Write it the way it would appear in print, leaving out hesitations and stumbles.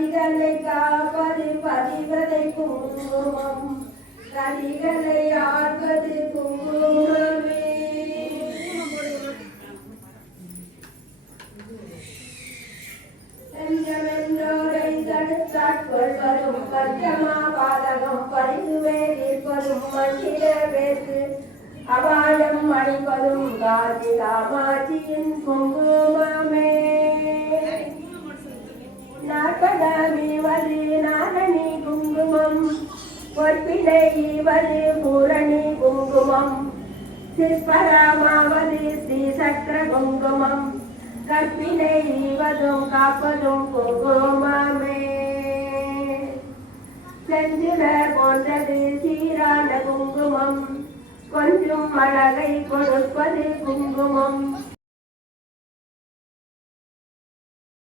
கதிகளை காப்பது பதிவதை குங்குமம் கதிகளை ஆழ்வது குங்குமமே என்றமென்றோரை தடுத்தாட்கொள்வதும் பஞ்சமா பாதகம் பரிசுவே நிற்பதும் மந்திர பேசு அபாயம் அளிப்பதும் காதி காமாட்சியின் குங்குமமே நாற்பதாமிவது நாரணி குங்குமம் பொற்பிலை ஈவது பூரணி குங்குமம் சிற்பராமாவது ஸ்ரீ சக்கர குங்குமம் கற்பினை ஈவதும் காப்பதும் குங்குமமே செஞ்சுடர் போன்றது சீரான குங்குமம் கொஞ்சம் அழகை கொடுப்பது குங்குமம்